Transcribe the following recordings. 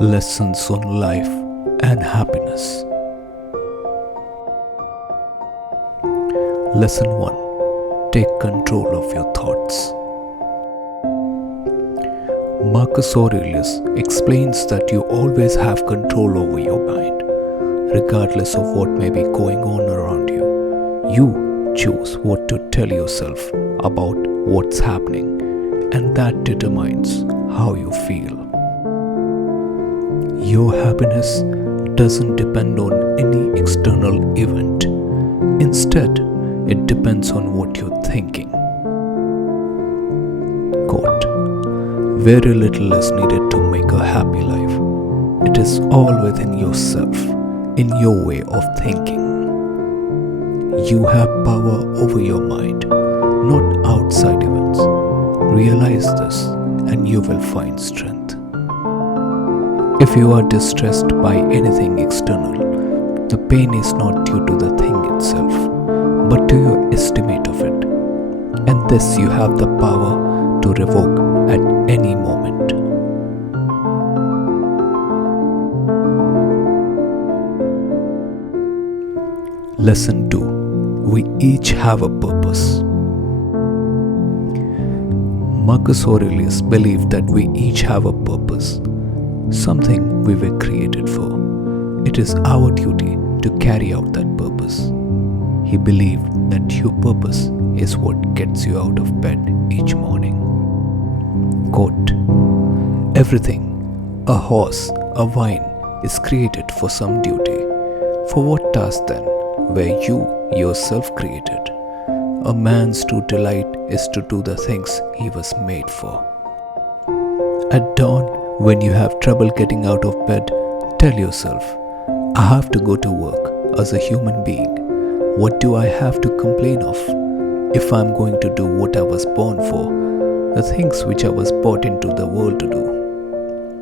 Lessons on Life and Happiness. Lesson 1. Take control of your thoughts. Marcus Aurelius explains that you always have control over your mind, regardless of what may be going on around you. You choose what to tell yourself about what's happening, and that determines how you feel. Your happiness doesn't depend on any external event. Instead, it depends on what you're thinking. Quote, "Very little is needed to make a happy life. It is all within yourself, in your way of thinking. You have power over your mind, not outside events. Realize this and you will find strength." If you are distressed by anything external, the pain is not due to the thing itself, but to your estimate of it. And this you have the power to revoke at any moment. Lesson 2. We each have a purpose. Marcus Aurelius believed that we each have a purpose, something we were created for. It is our duty to carry out that purpose. He believed that your purpose is what gets you out of bed each morning. Quote, "Everything, a horse, a vine, is created for some duty. For what task then were you yourself created? A man's true delight is to do the things he was made for." At dawn, when you have trouble getting out of bed, tell yourself, "I have to go to work as a human being. What do I have to complain of if I'm going to do what I was born for, the things which I was brought into the world to do?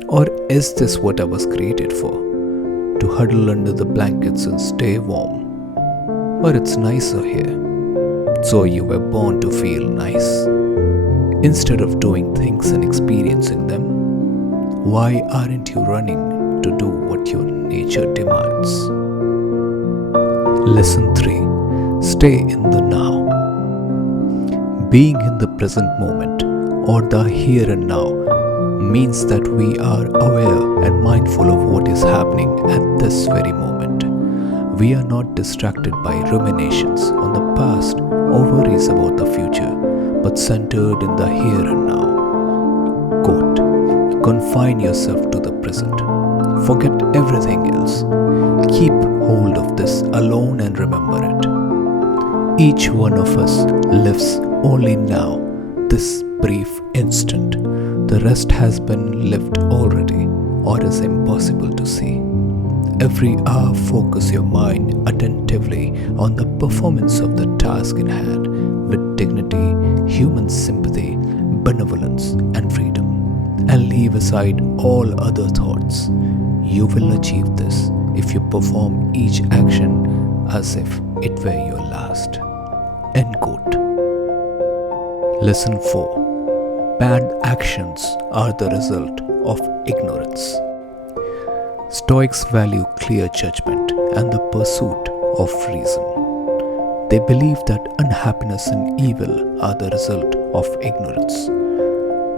Or is this what I was created for? To huddle under the blankets and stay warm? But it's nicer here. So you were born to feel nice. Instead of doing things and experiencing them, why aren't you running to do what your nature demands?" Lesson 3. Stay in the now. Being in the present moment, or the here and now, means that we are aware and mindful of what is happening at this very moment. We are not distracted by ruminations on the past or worries about the future, but centered in the here and now. Quote, "Confine yourself to the present. Forget everything else. Keep hold of this alone and remember it. Each one of us lives only now, this brief instant. The rest has been lived already or is impossible to see. Every hour focus your mind attentively on the performance of the task in hand with dignity, human sympathy, benevolence and freedom, and leave aside all other thoughts. You will achieve this if you perform each action as if it were your last." End quote. Lesson 4. Bad actions are the result of ignorance. Stoics value clear judgment and the pursuit of reason. They believe that unhappiness and evil are the result of ignorance.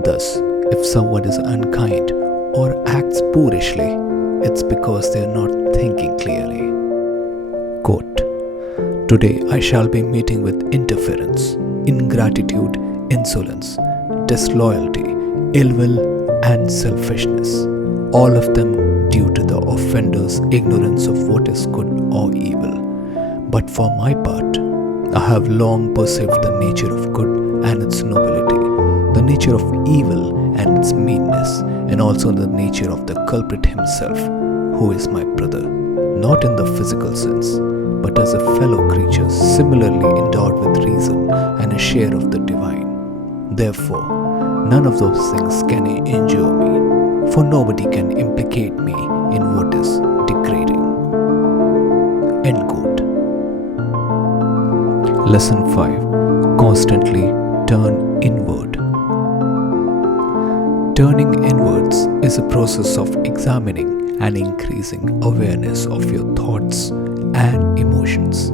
Thus, if someone is unkind or acts foolishly, it's because they are not thinking clearly. Quote, "Today I shall be meeting with interference, ingratitude, insolence, disloyalty, ill will, and selfishness, all of them due to the offender's ignorance of what is good or evil. But for my part, I have long perceived the nature of good and its nobility, the nature of evil and its meanness, and also the nature of the culprit himself, who is my brother, not in the physical sense, but as a fellow creature similarly endowed with reason and a share of the divine. Therefore, none of those things can injure me, for nobody can implicate me in what is degrading." End quote. Lesson 5. Constantly turn inward. Turning inwards is a process of examining and increasing awareness of your thoughts and emotions.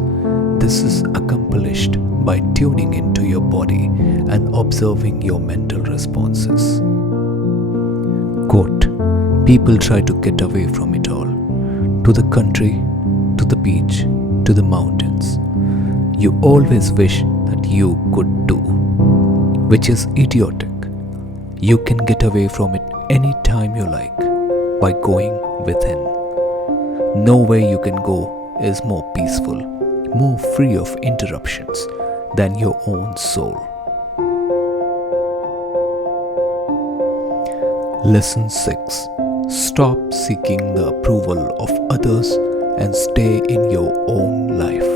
This is accomplished by tuning into your body and observing your mental responses. Quote, people try to get away from it all, to the country, to the beach, to the mountains. You always wish that you could do, which is idiotic. You can get away from it any time you like by going within. Nowhere you can go is more peaceful, more free of interruptions than your own soul. Lesson 6. Stop seeking the approval of others and stay in your own life.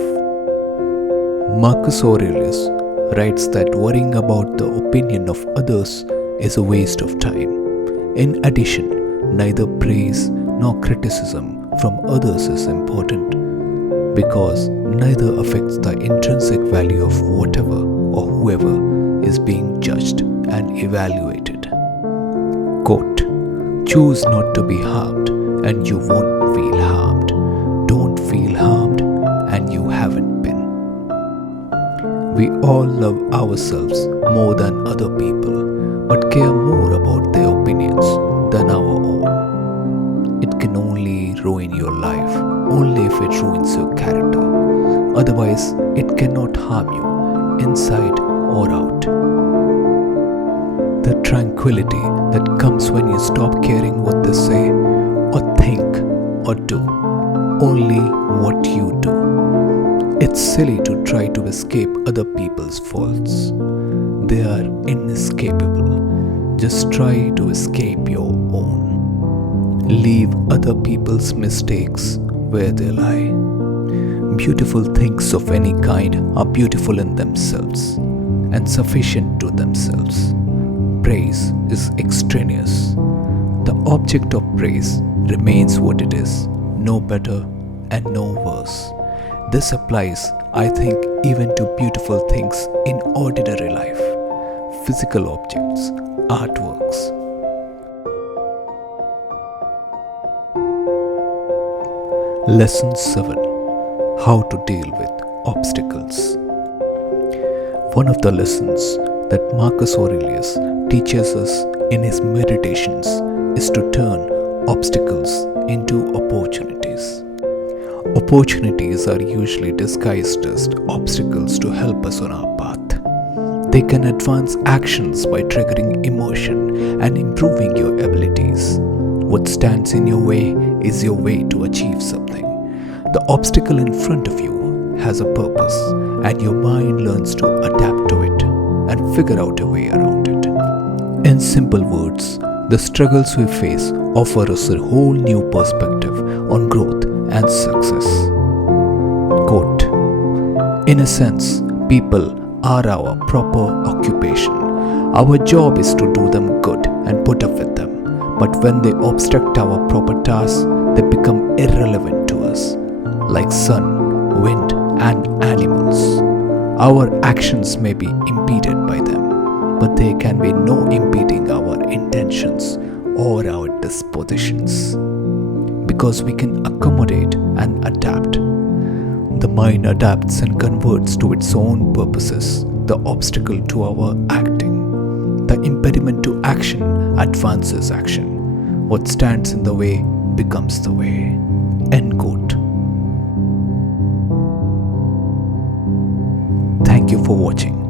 Marcus Aurelius writes that worrying about the opinion of others is a waste of time. In addition, neither praise nor criticism from others is important because neither affects the intrinsic value of whatever or whoever is being judged and evaluated. Quote, choose not to be harmed and you won't feel harmed. Don't feel harmed and you haven't been. We all love ourselves more than other people, but care more about their opinions than our own. It can only ruin your life only if it ruins your character. Otherwise, it cannot harm you inside or out. The tranquility that comes when you stop caring what they say or think or do, only what you do. It's silly to try to escape other people's faults. They are inescapable. Just try to escape your own. Leave other people's mistakes where they lie. Beautiful things of any kind are beautiful in themselves and sufficient to themselves. Praise is extraneous. The object of praise remains what it is, no better and no worse. This applies, I think, even to beautiful things in ordinary life, physical objects, artworks. Lesson 7. How to deal with obstacles. One of the lessons that Marcus Aurelius teaches us in his meditations is to turn obstacles into opportunities. Opportunities are usually disguised as obstacles to help us on our path. They can advance actions by triggering emotion and improving your abilities. What stands in your way is your way to achieve something. The obstacle in front of you has a purpose, and your mind learns to adapt to it and figure out a way around it. In simple words, the struggles we face offer us a whole new perspective on growth and success. Quote, in a sense, people are our proper occupation. Our job is to do them good and put up with them. But when they obstruct our proper tasks, they become irrelevant to us, like sun, wind, and animals. Our actions may be impeded by them, but there can be no impeding our intentions or our dispositions, because we can accommodate and adapt. The mind adapts and converts to its own purposes the obstacle to our acting. The impediment to action advances action. What stands in the way becomes the way. End quote. Thank you for watching.